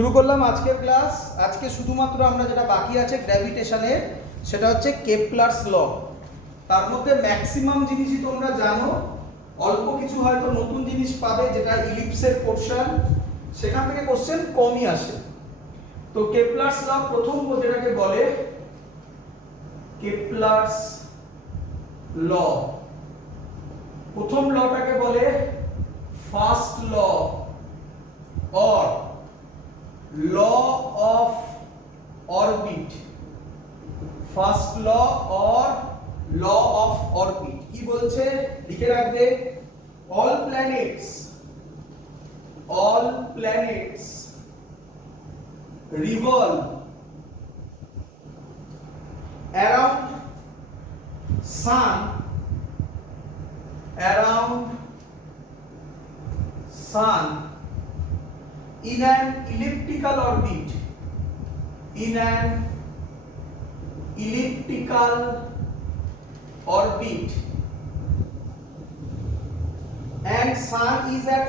শুরু করলাম আজকের ক্লাস। আজকে শুধুমাত্র আমরা যেটা বাকি আছে গ্র্যাভিটেশনের, সেটা হচ্ছে কেপলারস ল। তার মধ্যে ম্যাক্সিমাম জিনিসই তোমরা জানো, অল্প কিছু হয়তো নতুন জিনিস পাবে, যেটা ইলিপসের পোরশন, সেখান থেকে কোশ্চেন কমই আসে। তো কেপলারস ল প্রথম যেটাকে বলে কেপলারস ল, প্রথম লটাকে বলে first law or law of orbit, first law or law of orbit কি বলছে লিখে রাখবে। all planets revolve around sun in an elliptical orbit, and sun is at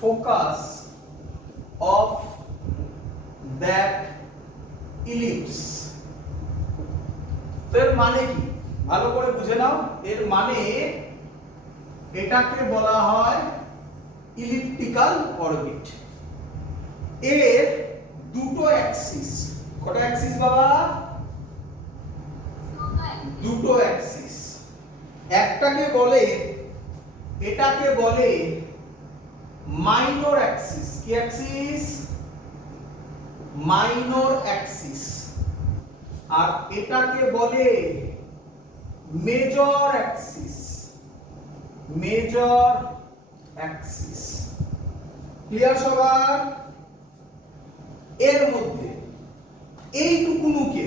focus of that ellipse। তো এর মানে কি ভালো করে বুঝে নাও। এর মানে এটাকে বলা হয় ইলিপ্টিক্যাল অরবিট। এর দুটো অ্যাক্সিস, কটা অ্যাক্সিস বাবা? দুটো অ্যাক্সিস। একটাকে বলে, এটাকে বলে মাইনর অ্যাক্সিস। কি অ্যাক্সিস? Minor axis. আর এটাকে বলে মেজর অ্যাক্সিস। ক্লিয়ার সবার? এর মধ্যে এইটুকুনুকে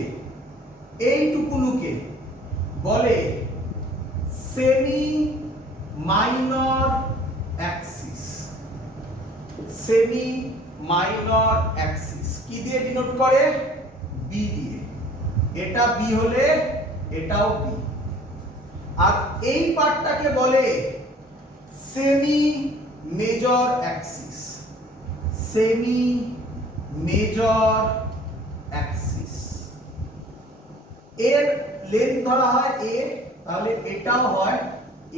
বলে সেমি মাইনর অ্যাক্সিস। কি দিয়ে ডিনোট করে? বি দিয়ে। এটা বি হলে এটাও বি। আর এই পার্টটাকে বলে সেমি মেজর অ্যাক্সিস। এর লেন্থ ধরা হয় এ, তাহলে এটাও হয়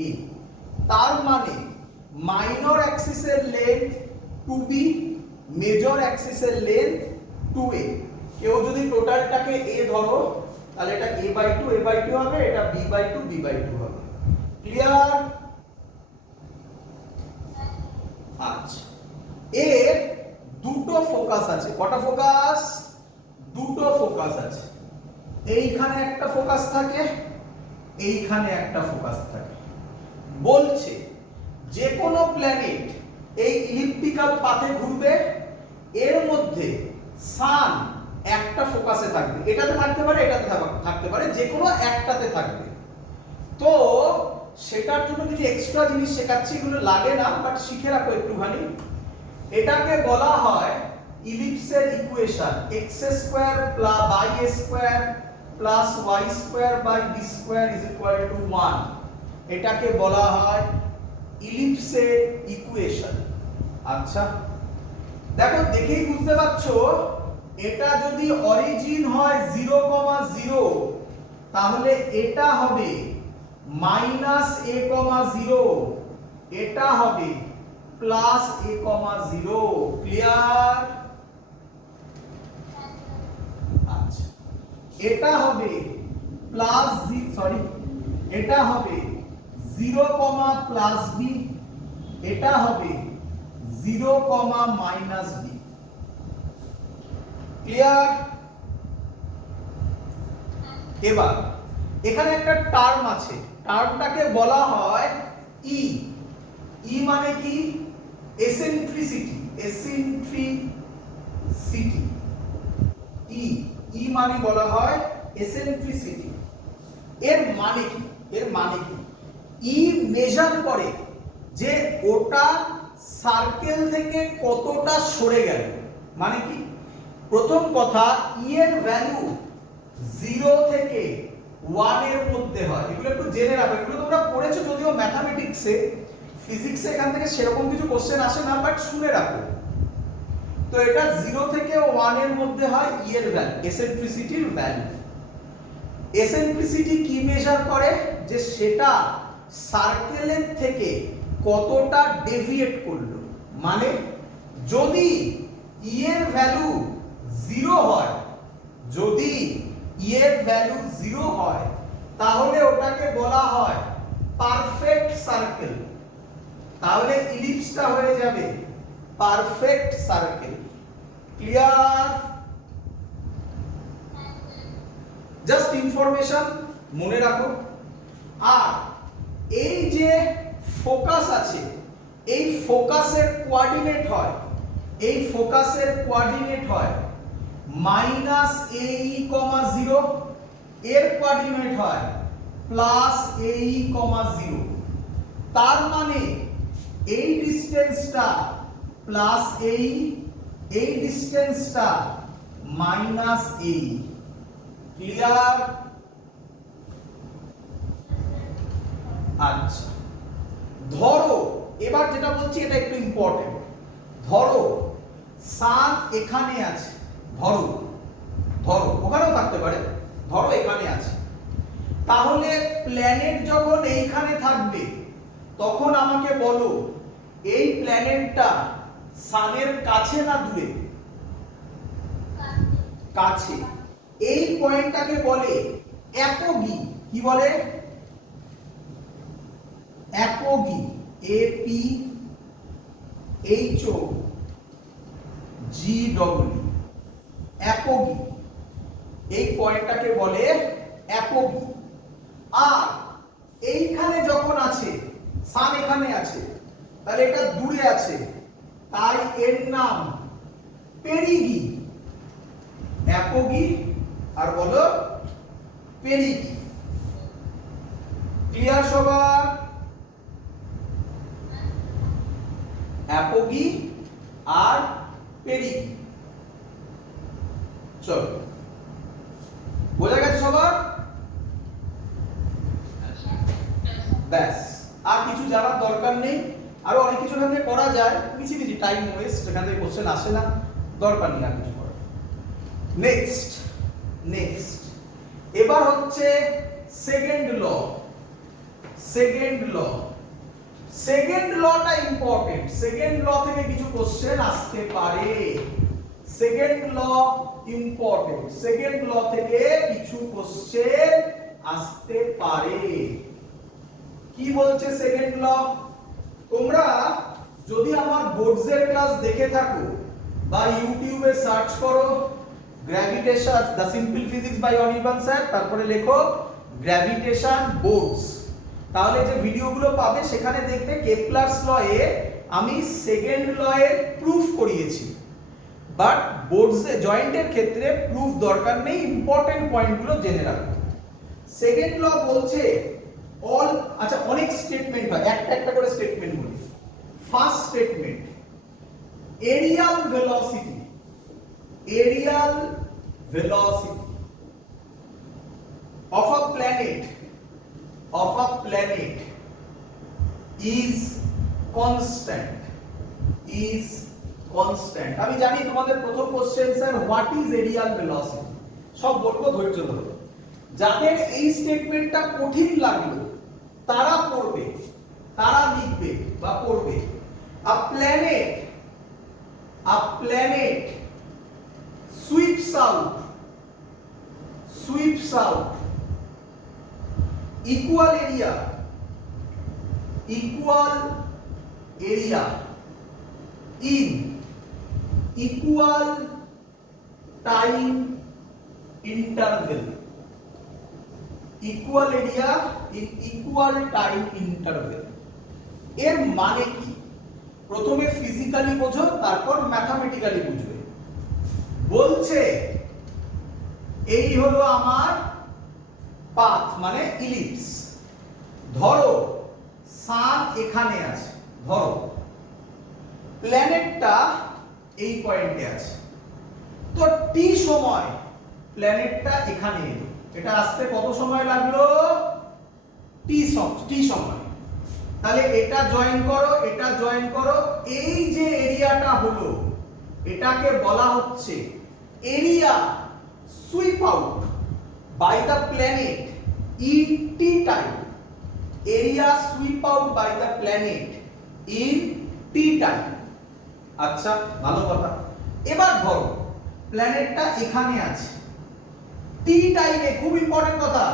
এ। তার মানে মাইনর অ্যাক্সিসের লেন্থ 2b, মেজর অ্যাক্সিসের লেন্থ 2a। কেউ যদি টোটালটাকে a ধরো, তাহলে এটা a/2 হবে, এটা b/2 b/2 হবে। ক্লিয়ার? আচ্ছা, এর দুটো ফোকাস আছে। কটা ফোকাস? দুটো ফোকাস আছে। এইখানে একটা ফোকাস থাকে, এইখানে একটা ফোকাস থাকে। বলছে যে কোনো প্ল্যানেট এই ইলিপ্টিক্যাল পাথে ঘুরবে, এর মধ্যে সান একটা ফোকাসে থাকবে। এটাতে থাকতে পারে, এটাতে থাকতে পারে, যে কোনো একটাতে থাকবে। তো সেটার জন্য কিছু এক্সট্রা জিনিস শেখাচ্ছি, এগুলো লাগে না, বাট শিখে রাখো একটুখানি। এটাকে বলা হয় ইলিপসের equation, x² + y² + y² / b² = 1। এটাকে বলা হয় ইলিপসের ইকুয়েশন। আচ্ছা, দেখো দেখেই বুঝতে পারছো, এটা যদি অরিজিন হয় 0,0, তাহলে এটা হবে -a,0, এটা হবে +a,0। ক্লিয়ার? আচ্ছা, এটা হবে এটা হবে 0, +b, এটা হবে 0, -b। ক্লিয়ার? এবার এখানে একটা টার্ম আছে, টার্মটাকে বলা হয় ই। ই মানে কি? এসেন্ট্রিসিটি। ই মানে বলা হয় এসেন্ট্রিসিটি। এর মানে কি? ই মেজার করে যে ওটা সার্কেল থেকে কতটা সরে গেল। মানে কি? প্রথম কথা, ই এর ভ্যালু 0 থেকে 1 এর মধ্যে হয়। এগুলো একটু জেনে রাখো, এগুলো তোমরা পড়েছো যদিও ম্যাথমেটিক্সে, ফিজিক্সে এখান থেকে সেরকম কিছু কোশ্চেন আসে না, বাট শুনে রাখো। তো এটা 0 থেকে 1 এর মধ্যে হয় ই এর ভ্যালু, এসেন্ট্রিসিটির ভ্যালু। এসেন্ট্রিসিটি কি মেজার করে, যে সেটা সার্কেলের থেকে কতটা ডেভিয়েট করলো। মানে যদি ই এর ভ্যালু 0 হয়, যদি ই এর ভ্যালু 0 হয়, তাহলে ওটাকে বলা হয় পারফেক্ট সার্কেল। তাহলে ইলিপসটা হয়ে যাবে perfect circle. Clear? Just information মনে রাখো। আর এই যে ফোকাস আছে, এই ফোকাসের কোঅর্ডিনেট হয়, এই ফোকাসের কোঅর্ডিনেট হয় -AE, 0, এর কোঅর্ডিনেট হয় +AE, 0। তার মানে এই ডিসটেন্সটা +AE, এই ডিসটেন্সটা -AE। ক্লিয়ার? আচ্ছা, ধরো এবার যেটা বলছি এটা একটু ইম্পর্টেন্ট। ধরো সান এখানে আছে, ধরো ধরো ওখানেও থাকতে পারে, ধরো এখানে আছে, তাহলে প্ল্যানেট যখন এইখানে থাকবে তখন আমাকে বলো এই প্ল্যানেটটা সানের কাছে না দূরে? কাছে। এই পয়েন্টটাকে বলে অ্যাপোগি। কি বলে? অ্যাপোগি, APHOGE, অ্যাপোগি। এই পয়েন্টটাকে বলে অ্যাপোগি। আর এইখানে যখন আছে, সান এখানে আছে, তাহলে এটা দূরে আছে, তাই এর নাম পেরিগি। অ্যাপোগি আর বলো পেরিগি। ক্লিয়ার সবার? অ্যাপোগি আর পেরিগি। চলো, বোঝা গেছে সবার? ব্যাস, আর কিছু জানার দরকার নেই। আরো অনেক কিছু এখান থেকে করা যায়, মিছিমিছি টাইম ওয়েস্ট, এখান থেকে কোশ্চেন আসে না, দরকার নেই আর কিছু করার। নেক্সট এবার হচ্ছে সেকেন্ড ল। সেকেন্ড লটা ইম্পর্টেন্ট। সেকেন্ড ল থেকে কিছু কোশ্চেন আসতে পারে। Second law important. Second law থেকে কিছু কোশ্চেন আসতে পারে। কি বলছে সেকেন্ড ল? তোমরা যদি আমার বোর্ডসের ক্লাস দেখে থাকো বা ইউটিউবে সার্চ করো gravitation the simple physics by Anirban sir, তারপরে লেখো গ্র্যাভিটেশন বোর্ডস, তাহলে যে ভিডিওগুলো পাবে সেখানে দেখবে কেপলারস ল এ আমি সেকেন্ড ল এর প্রুফ করিয়েছি। বাট বোর্ডসে জয়েন্টের ক্ষেত্রে প্রুফ দরকার নেই, ইম্পর্টেন্ট পয়েন্টগুলো জেনে রাখো। সেকেন্ড ল বলছে অল, আচ্ছা অনেক স্টেটমেন্ট হয়, একটা একটা করে স্টেটমেন্ট বলি। First statement, areal velocity of a planet is constant. আমি জানি তোমাদের প্রথম question sir what is areal velocity, সব বলবো, ধৈর্য ধরো। যাদের এই স্টেটমেন্টটা কঠিন লাগলো তারা পড়বে, তারা লিখবে বা পড়বে। A planet sweeps out equal area in equal time interval. Equal area in equal time interval এর মানে কি? প্রথমে ফিজিক্যালি বোঝো, তারপর ম্যাথমেটিক্যালি বুঝবে। বলছে এই হলো আমার পাথ মানে ইলিপস। ধরো সান এখানে আছে, ধরো প্ল্যানেটটা এই পয়েন্টে আছে, তো টি সময় প্ল্যানেটটা এখানে এলো, এটা আসতে কত সময় লাগলো? টি সময়। তাহলে এটা জয়েন করো, এটা জয়েন করো, এই যে এরিয়াটা হলো এটাকে বলা হচ্ছে area sweep out by the planet in t time. Area sweep out by the planet in t time. আচ্ছা, ভালো কথা। এবার ধরো প্ল্যানেটটা এখানে আছে, টি টাইমে, খুব ইম্পর্টেন্ট কথা,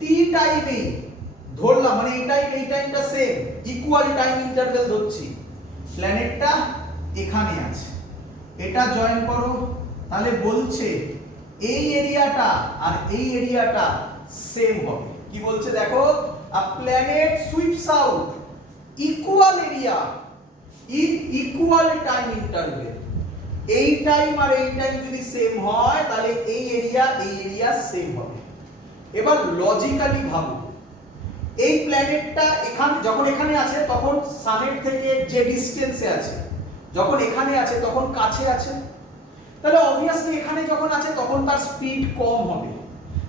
টি টাইমে ধরলাম, মানে এই টাইমটা সেম, ইকুয়াল টাইম ইন্টারভ্যাল ধরছি, প্ল্যানেটটা এখানে আছে, এটা জয়েন করো, তাহলে বলছে এই এরিয়াটা আর এই এরিয়াটা সেম হবে। কি বলছে দেখো, আ planet sweeps out equal area in equal time interval. এই টাইম আর এই টাইম যদি সেম হয় তাহলে এই এরিয়া সেম হবে। এবার লজিক্যালি ভাবো, এই প্ল্যানেটটা এখানে যখন এখানে আছে তখন সানের থেকে যে ডিসটেন্সে আছে, যখন এখানে আছে তখন কাছে আছে, তাহলে অবভিয়াসলি এখানে যখন আছে তখন তার স্পিড কম হবে,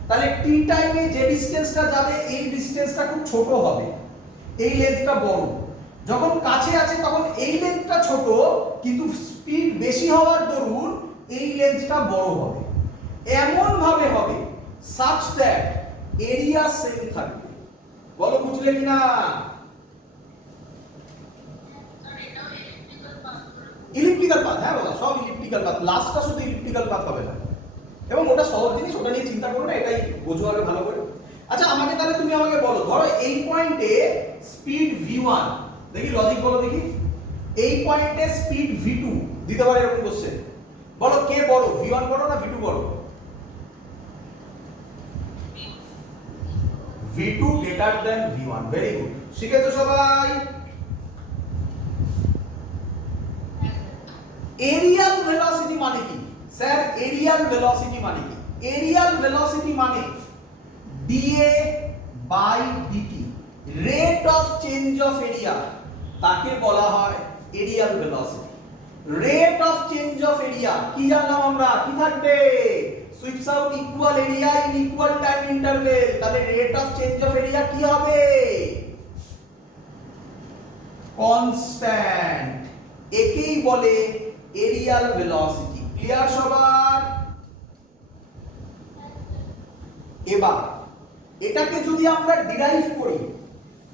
তাহলে টি টাইমে যে ডিসটেন্সটা যাবে এই ডিসটেন্সটা খুব ছোট হবে, এই লেন্থটা বড়। যখন কাছে আছে তখন এই লেন্থটা ছোট কিন্তু স্পিড বেশি হওয়ার দরুন এই লেন্থটা বড় হবে। এমন ভাবে হবে such that এরিয়া সেম থাকবে। বলো বুঝলে কিনা? ইলিপ্টিক্যাল পাথ, হ্যাঁ বাবা, সব ইলিপ্টিক্যাল পাথ, লাস্টটা শুধু ইলিপ্টিক্যাল পাথ হবে না। এবং ওটা সহজ জিনিস, ওটা নিয়ে চিন্তা করো না, এটাই বোঝো আগে ভালো করে। আচ্ছা আমাকে তাহলে তুমি আমাকে বলো, ধরো এই পয়েন্টে স্পিড v1, দেখি লজিক বলো দেখি, এই পয়েন্টে স্পিড v2 দিতে পারে এরকম কোশ্চেন, বলো কে বড়, v1 বড় না v2 বড়? v2 greater than v1, very good, শিখেছো সবাই? এরিয়াল ভেলোসিটি মানে কি স্যার? এরিয়াল ভেলোসিটি মানে কি? এরিয়াল ভেলোসিটি মানে dA by dt, rate of change of area, তাকে বলা হয় areal velocity. Rate of change of area কি জানলাম আমরা, কি থাকবে? Sweeps out equal area in equal time interval, তাহলে rate of change of area কি হবে? কনস্ট্যান্ট, একেই বলে এরিয়াল ভেলোসিটি। ক্লিয়ার সবার? এবার এটাকে যদি আমরা ডিরাইভ করি,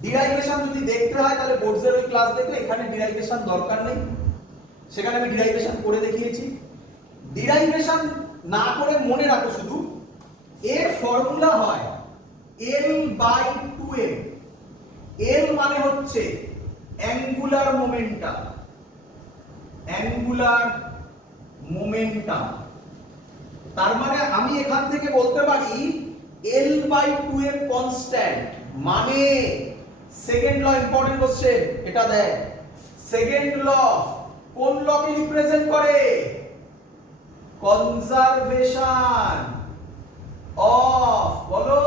ডিরাইভেশন যদি দেখতে হয় তাহলে বোর্ডসের ওই ক্লাস দেখলে, এখানে ডিরাইভেশন দরকার নেই, সেখানে আমি ডিরাইভেশন করে দেখিয়েছি। ডিরাইভেশন না করে মনে রাখো শুধু, এর ফর্মুলা হয় L বাই 2m। L মানে হচ্ছে অ্যাঙ্গুলার মোমেন্টাম, অ্যাঙ্গুলার মোমেন্টাম। তার মানে আমি এখান থেকে বলতে পারি L বাই 2m কনস্ট্যান্ট, মানে সেকেন্ড ল, ইম্পর্টেন্ট কোশ্চেন এটা দেয়। সেকেন্ড ল কোন লকে রিপ্রেজেন্ট করে? কনজারভেশন অফ, বলো,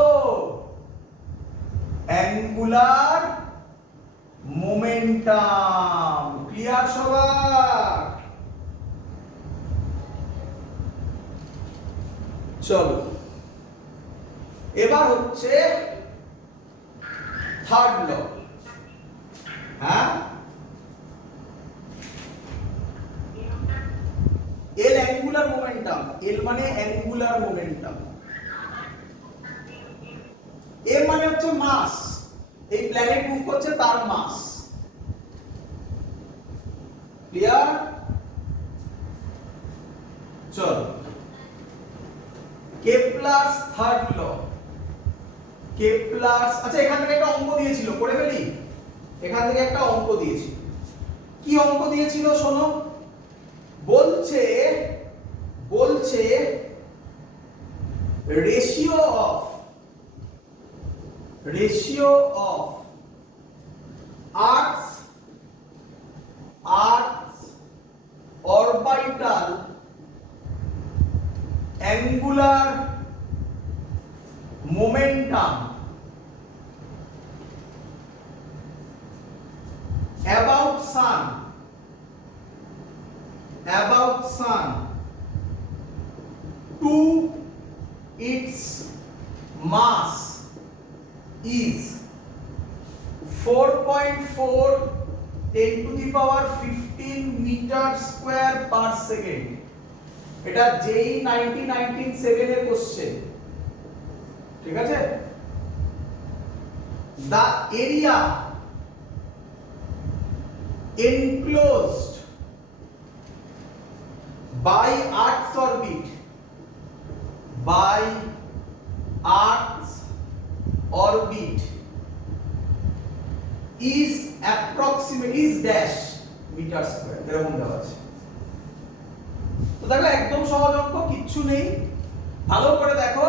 অ্যাঙ্গুলার মোমেন্টাম। ক্লিয়ার সবার? চলো এবার হচ্ছে থার্ড ল। হ্যাঁ, এল অ্যাঙ্গুলার মোমেন্টাম, এল মানে অ্যাঙ্গুলার মোমেন্টাম, এম মানে হচ্ছে মাস, এই প্ল্যানেট মুভ করছে তার মাস। ক্লিয়ার? চলো কেপলারস থার্ড ল, কেপলারস, আচ্ছা এখান থেকে একটা অঙ্ক দিয়েছিল, করে ফেলি। এখান থেকে একটা অঙ্ক দিয়েছিল, কি অঙ্ক দিয়েছিল শোনো, বলছে ratio of earths orbital angular momentum about sun to its mass is 4.4 10 to the power 15 metre square per second. এটা যেই 1997 এর কোশ্চেন, ঠিক আছে। the area enclosed by Earth's orbit is approximately is dash metre square, এরকম দেওয়া আছে। তো দেখো একদম সহজ অঙ্ক, কিচ্ছু নেই। ভালো করে দেখো,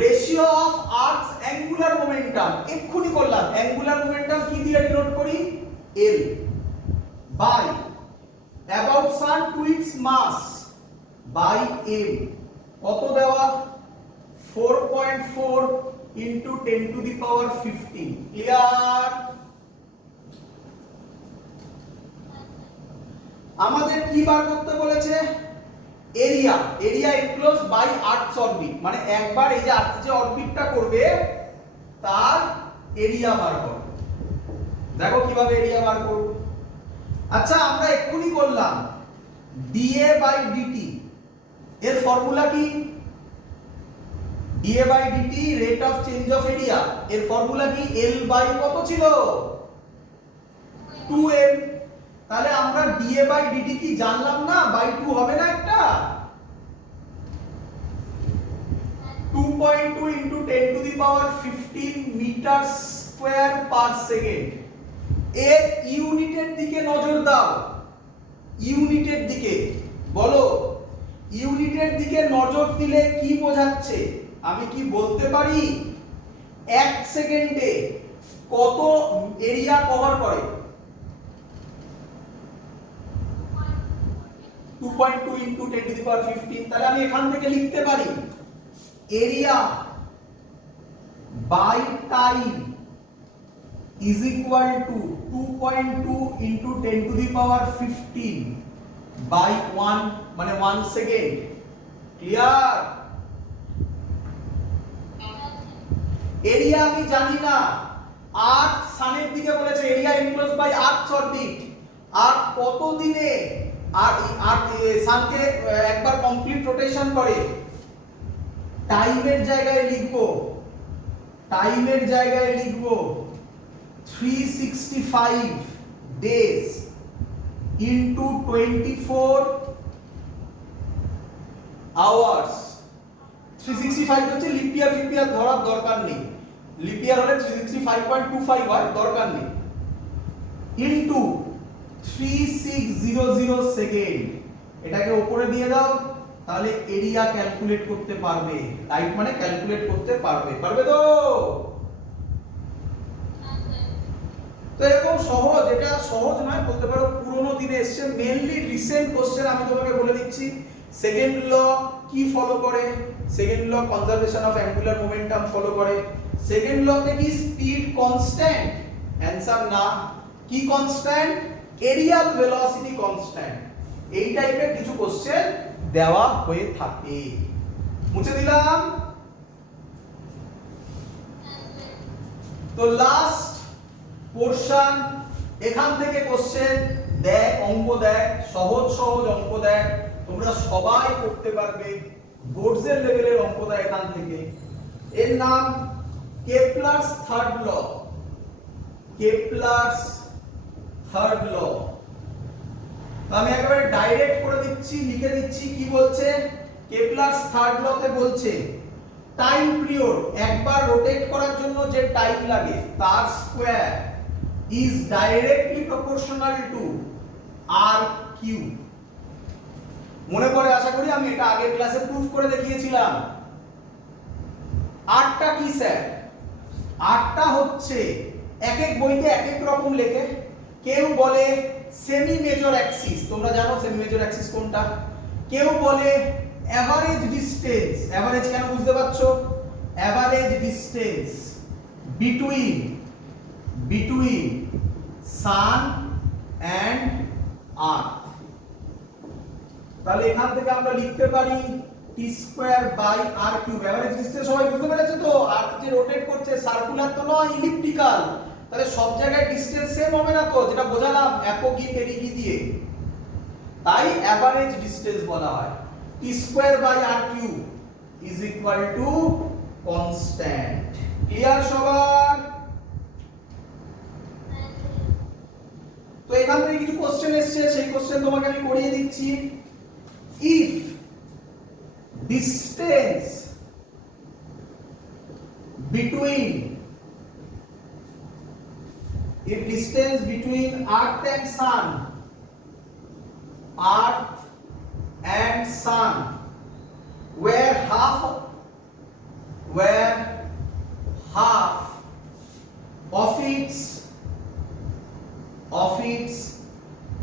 ratio of earth's angular momentum এক্ষুনি করলাম। অ্যাঙ্গুলার মোমেন্টাম কি দিয়ে ডিনোট করি? L by about sun to its mass by M। কত দেওয়া? 4.4 into 10 to the power 15। Clear? আমাদের কি বার করতে বলেছে? Area enclose by earth's orbit, মানে একবার এই যে আর্থ যে অরবিটটা করবে তার এরিয়া বার করো। দেখো কিভাবে এরিয়া বার করব। আচ্ছা আমরা এক্ষুনি করলাম dA বাই dt, এর ফর্মুলা কি? dA by dt rate of change of area, এর ফর্মুলা কি? L বাই কত ছিল? 2m। তাহলে আমরা dA বাই dt কি জানলাম না? বাই 2 হবে না একটা? 2.2 into 10 to the power 15 metre square per second. এর ইউনিটের দিকে নজর দাও, ইউনিটের দিকে বলো, ইউনিটের দিকে নজর দিলে কি বোঝাচ্ছে? আমি কি বলতে পারি 1 সেকেন্ডে কত এরিয়া কভার করে? 2.2 into 10 to the power 15। তাহলে আমি এখান থেকে লিখতে পারি area by time is equal to 2.2 into 10 to the power 15 by 1, মানে 1 সেকেন্ড। ক্লিয়ার? এরিয়া আমি জানি না, আর্থ সানের দিকে বলেছে area enclose by earth orbit. আর কত দিনে আর সানকে একবার কমপ্লিট রোটেশন করে? টাইমের জায়গায় লিখবো, টাইমের জায়গায় লিখবো 365 days into 24 hours। 365 হচ্ছে লিপ ইয়ার ধরার দরকার নেই, লিপ ইয়ার হলে 365.25 হয়, দরকার নেই, ইনটু 3600 সেকেন্ড। এটাকে উপরে দিয়ে দাও, তাহলে এরিয়া ক্যালকুলেট করতে পারবে। টাইম মানে ক্যালকুলেট করতে পারবে, পারবে তো? তো এরকম সহজ, এটা সহজ নয়, বলতে পারো পুরোনো দিনে এসছে, মেইনলি রিসেন্ট কোশ্চেন আমি তোমাকে বলে দিচ্ছি। সেকেন্ড ল কি ফলো করে? Second law conservation of angular momentum follow করে। সেকেন্ড লতে কি স্পিড কনস্ট্যান্ট? অ্যানসার না। কি কনস্ট্যান্ট? Arial velocity constant. এই টাইপের কিছু কোশ্চেন দেওয়া হয়ে থাকে। মুছে দিলাম। তো লাস্ট পোরশন, এখান থেকে কোশ্চেন দেয়, অঙ্ক দেয়, সহজ সহজ অঙ্ক দেয়, তোমরা সবাই করতে পারবে, বোর্ডসের লেভেলের অঙ্ক দেয় এখান থেকে। এর নাম কেপলারস থার্ড ল। কেপলারস থার্ড ল। আমি একেবারে ডাইরেক্ট করে দিচ্ছি, লিখে দিচ্ছি কি বলছে। কেপলারস থার্ড লতে বলছে টাইম পিরিয়ড, একবার রোটেট করার জন্য যে টাইম লাগে তার square is directly proportional to r cube. মনে পড়ে আশা করি, আমি এটা আগের ক্লাসে প্রুফ করে দেখিয়েছিলাম। আরটা কি স্যার? আরটা হচ্ছে এক এক বইতে এক এক রকম লেখে। কেউ বলে সেমি মেজর অ্যাক্সিস, তোমরা জানো সেমি মেজর অ্যাক্সিস কোনটা। কেউ বলে এভারেজ ডিসটেন্স। এভারেজ কেন বুঝতে পারছো? Average distance between sun and earth। তাহলে এখান থেকে আমরা লিখতে পারি t square by r cube. Average distance সবাই বুঝতে পেরেছে তো? আর্থ যে রোটেট করছে সার্কুলার তো নয়, ইলিপ্টিক্যাল। তাহলে সব জায়গায় ডিসটেন্স সেম হবে না তো, যেটা বোঝালাম অ্যাপোগি পেরিগি দিয়ে, তাই অ্যাভারেজ ডিসটেন্স বলা হয়। T square by R cube is equal to constant. Clear সবার? তো এখান থেকে কিছু কোশ্চেন এসেছে, সেই কোশ্চেন তোমাকে আমি করিয়ে দিচ্ছি। If distance between earth and sun where half of its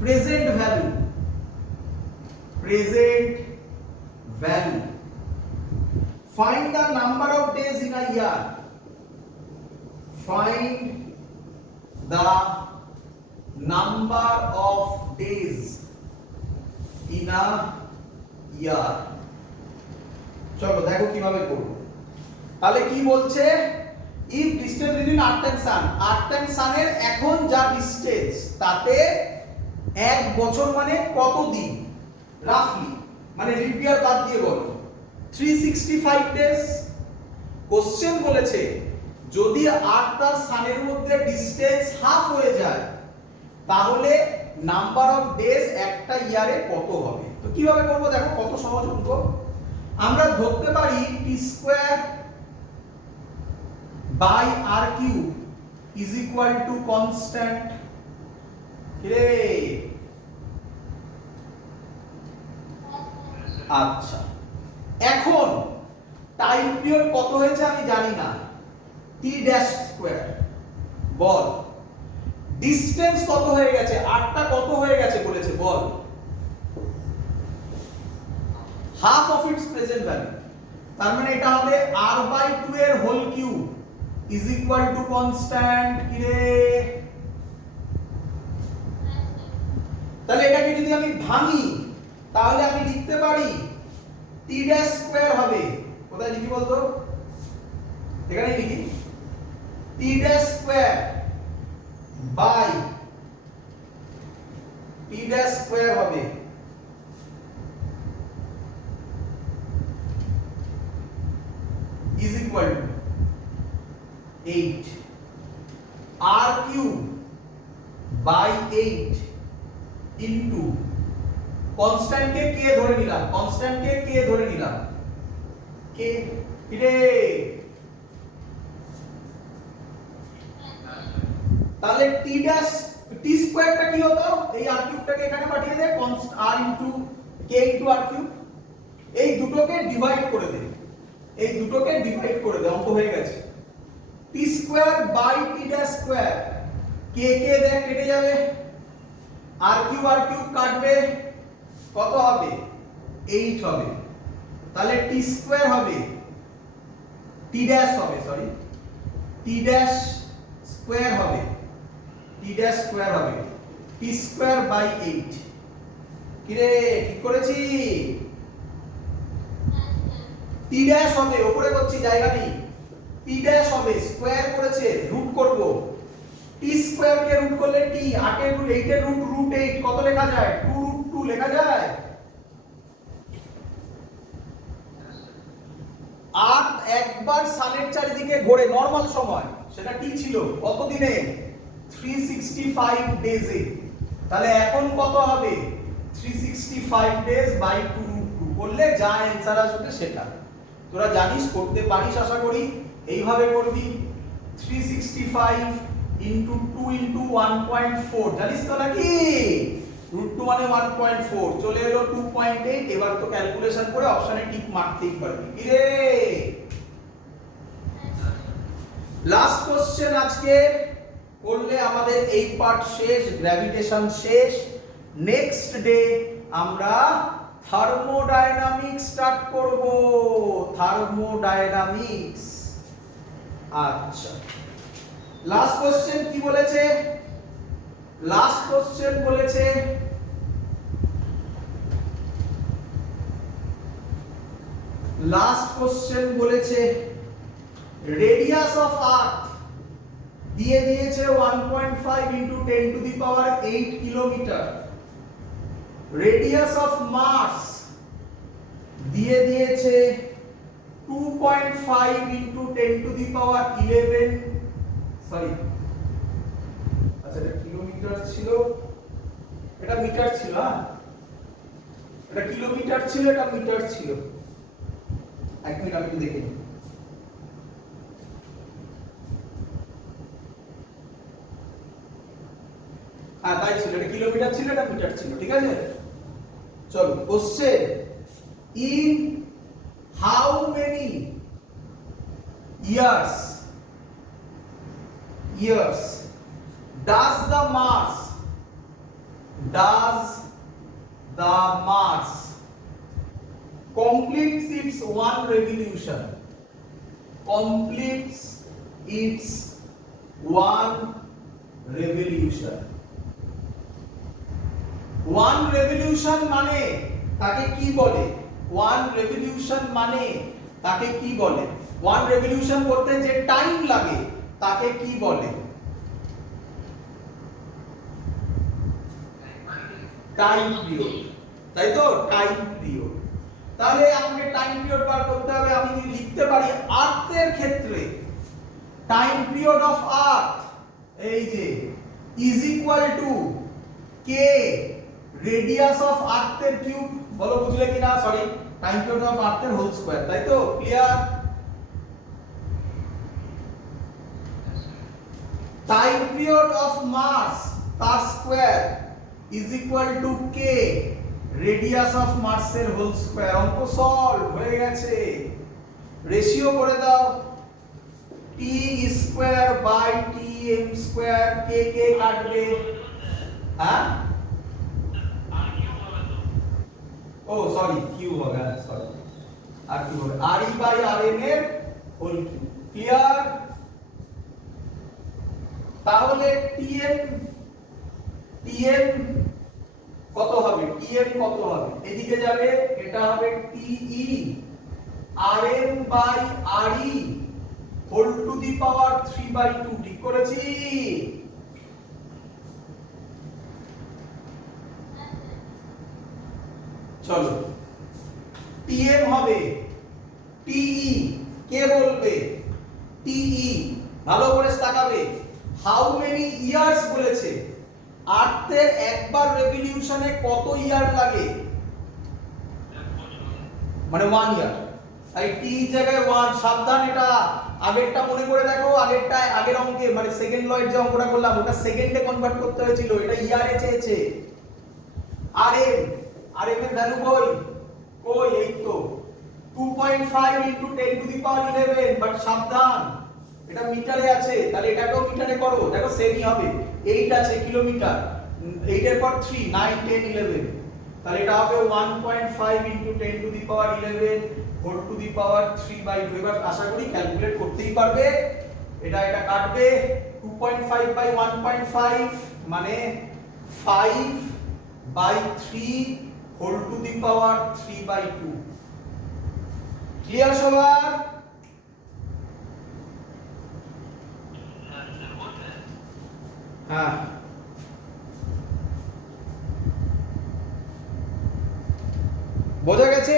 present value, find the number of days in a year. Find the number of days in a year. চলো দেখো কিভাবে করব। তাহলে কি বলছে, if distance between earth and sun এর এখন যা ডিসটেন্স তাতে এক বছর মানে কত দিন, রাফলি মানে লিপ ইয়ার বাদ দিয়ে বলো, 365 ডেজ। কোশ্চেন বলেছে যদি আর্থ আর সানের মধ্যে ডিসটেন্স হাফ হয়ে যায় তাহলে নাম্বার অফ ডেজ একটা ইয়ারে কত হবে। তো কিভাবে করব দেখো, কত সহজ অঙ্ক। আমরা ধরতে পারি T square by R cube is equal to constant. রে আচ্ছা, এখন টাইম পিরিয়ড কত হয়েছে আমি জানি না, টি ড্যাশ স্কয়ার বল। ডিসটেন্স কত হয়ে গেছে, আরটা কত হয়ে গেছে বলেছে বল, half of its present value, তার মানে এটা হবে r বাই 2 এর whole cube is equal to constant. কি রে, তাহলে এটাকে যদি আমি ভাঙি তাহলে আমি লিখতে পারি টি ড্যাশ স্কয়ার হবে, কোথায় লিখি বলতো, এখানে লিখি T dash square by T dash square হবে is equal to 8 r cube by 8 into constant কে কে ধরে নিলাম, কনস্ট্যান্ট কে কে ধরে নিলাম, কে রে, তাহলে টি ড্যাশ টি স্কয়ারটা কি হতো, এই r কিউবটাকে এখানে পাঠিয়ে দে, r ইনটু কে ইনটু r কিউব, এই দুটোকে ডিভাইড করে দে, এই দুটোকে ডিভাইড করে দে, অঙ্ক হয়ে গেছে। T square by T dash square, K K দেখ কেটে যাবে, r কিউব কাটবে, কত হবে 8 হবে, তাহলে টি স্কয়ার হবে টি ড্যাশ হবে, সরি টি ড্যাশ স্কয়ার হবে, টি ড্যাশ স্কয়ার হবে টি স্কয়ার বাই 8। কি রে, ঠিক করেছি? টি ড্যাশ হবে, উপরে করছি জায়গা নেই, টি ড্যাশ হবে, স্কয়ার করেছে রুট করব, টি স্কয়ার কে রুট করলে টি, 8 এর রুট 8 এর রুট রুট 8 কত লেখা যায়, 2√2 লেখা যায়। 8 একবার সানের চারিদিকে ঘোরে নরমাল সময়, সেটা টি ছিল কত দিনে, 365 ডেজে। তাহলে এখন কত হবে, 365 ডেজ বাই 2√2 করলে যা অ্যানসার আসবে সেটা। তোরা জানিস, করতে পারিস আশা করি। এইভাবে করবি 365 ইনটু 2 ইনটু 1.4, জানিস তো নাকি, √2 মানে 1.4 চলে এলো 2.8। এবার তো ক্যালকুলেশন করে অপশনে টিক মারতেই পারবি। কি রে, লাস্ট কোশ্চেন আজকে করলে আমাদের এই পার্ট শেষ, গ্র্যাভিটেশন শেষ। নেক্সট ডে আমরা থার্মোডায়নামিক্স স্টার্ট করব, থার্মোডায়নামিক্স। আচ্ছা, লাস্ট কোশ্চেন কি বলেছে, লাস্ট কোশ্চেন বলেছে রেডিয়াস অফ আর্থ দিয়ে দিয়েছে 1.5 into 10 to the power 8 kilometre. Radius of Mars দিয়ে দিয়েছে 2.5 into 10 to the power 11 sorry আচ্ছা এটা কিলোমিটার ছিল, এটা মিটার ছিল, হ্যাঁ এটা কিলোমিটার ছিল, এটা মিটার ছিল। এক মিনিট আমি একটু দেখে নিই। হ্যাঁ তাই ছিল, এটা কিলোমিটার ছিল, এটা মিটার ছিল, ঠিক আছে। চলো question, in how many years does the Mars completes its one revolution? Completes its one revolution. One revolution মানে তাকে কি বলে? One revolution মানে তাকে কি বলে? One revolution করতে যে টাইম লাগে তাকে কি বলে? টাইম পিরিয়ড, তাই তো, টাইম পিরিয়ড। তাহলে আমাকে টাইম পিরিয়ড বার করতে হবে। আমি যদি লিখতে পারি আর্থের ক্ষেত্রে টাইম পিরিয়ড অফ আর্থ এই যে is equal to K radius of আর্থের কিউব। বলো বুঝলে কিনা? সরি, টাইম পিরিয়ড অফ আর্থের হোল স্কয়ার, তাই তো? Clear? Time period of Mars তার square is equal to k radius of মার্সের হোল স্কয়ার। অঙ্ক সলভ হয়ে গেছে। রেশিও করে দাও, t square by t m square, k কে কাটবে, হ্যাঁ ও সরি কিউ হবে, সরি আর কি হবে, r e বাই r n এর হোল কিউব। ক্লিয়ার? তাহলে tm কত হবে? tm কত হবে? এদিকে যাবে, এটা হবে te rm by re whole to the power 3/2। ঠিক করেছি? চলো, tm হবে te, কে বলবে? te, ভালো করে তাকাবে। হাউ মেনি ইয়ার্স বলেছে, আর্থের একবার রেভলিউশনে কত ইয়ার লাগে? মানে 1 ইয়ার। তাই টি জায়গায় 1। সাবধান, এটা আগেরটা মনে করে দেখো, আগেরটা আগের অঙ্কে মানে সেকেন্ড লয়ের যে অঙ্কটা করলাম ওটা সেকেন্ডে কনভার্ট করতে হয়েছিল, এটা ইয়ারে চেয়েছে। আরএম, আরএম এর ভ্যালু কই? কই এই তো 2.5 into 10 to the power 11। But সাবধান, এটা মিটারে আছে, তাহলে এটাকেও মিটারে করো, দেখো সেমই হবে। 8 আছে কিলোমিটার, 8 এর পর 3, 9 10 11, তাহলে এটা হবে 1.5 into 10 to the power 11 whole to the power 3/2। এবার আশা করি ক্যালকুলেট করতেই পারবে। এটা কাটবে, 2.5 বাই 1.5 মানে 5/3 whole to the power 3/2। Clear সবার? হ্যাঁ, বোঝা গেছে?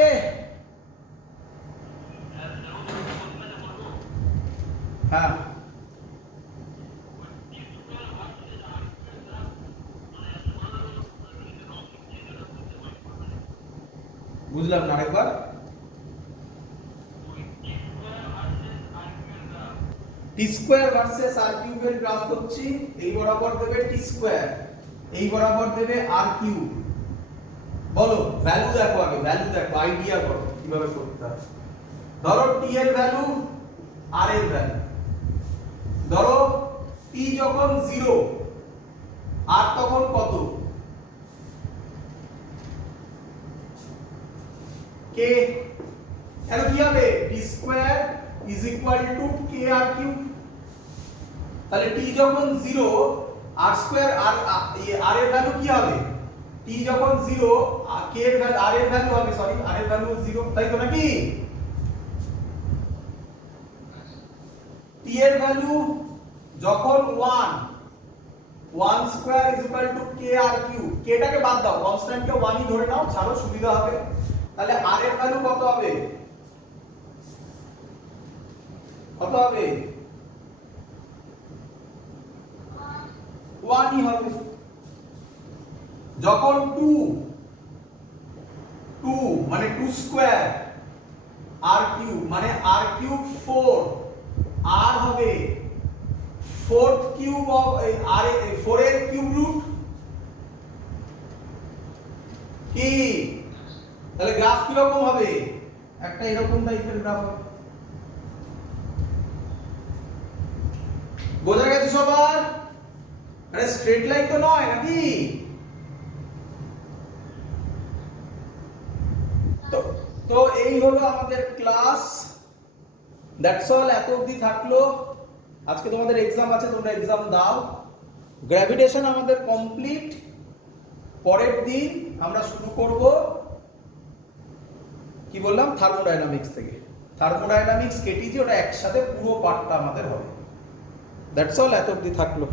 হ্যাঁ, বুঝলাম না, আরেকবার। টি স্কয়ার ভার্সেস আর কিউবের গ্রাফ করছি। এই বরাবর দেবে টি স্কয়ার, এই বরাবর দেবে আর কিউব। বলো ভ্যালু দেখো, আগে ভ্যালু দেখো, আইডিয়া করো কিভাবে করতে হয়। ধরো টি এর ভ্যালু, আর এর ভ্যালু। ধরো টি যখন 0 আর তখন কত? কে। তাহলে কি হবে? T square is equal to K R cube. তাহলে টি যখন 0 আর স্কয়ার আর এর ভ্যালু কি হবে? টি যখন 0 কে এর ভ্যালু, আর এর ভ্যালু হবে, সরি আর এর ভ্যালু 0, তাই তো নাকি? টি এর ভ্যালু যখন 1 square is equal to K R cube, K টাকে বাদ দাও, কনস্ট্যান্ট কে 1 ই ধরে নাও, ছাড়ো সুবিধা হবে। তাহলে আর এর ভ্যালু কত হবে? কত হবে? 1 ই হবে। যখন 2 মানে 2 স্কয়ার আর কিউব মানে আর কিউব 4, আর হবে 4th কিউব অফ আর 4 এর কিউব রুট কি? তাহলে গ্রাফ কি রকম হবে? একটা এরকম টাইপের গ্রাফ হবে। বোঝা গেছে সবার? আরে স্ট্রেট লাইন তো নয় নাকি? তো তো এই হলো আমাদের ক্লাস, দ্যাটস অল, এত অবধি থাকলো। আজকে তোমাদের এক্সাম আছে, তোমরা এক্সাম দাও। গ্র্যাভিটেশন আমাদের কমপ্লিট। পরের দিন আমরা শুরু করব কি বললাম, থার্মোডাইনামিক্স থেকে। থার্মোডাইনামিক্স কেটিজি, ওটা একসাথে পুরো পার্টটা আমাদের হবে। দ্যাটস অল, এত অবধি থাকলো।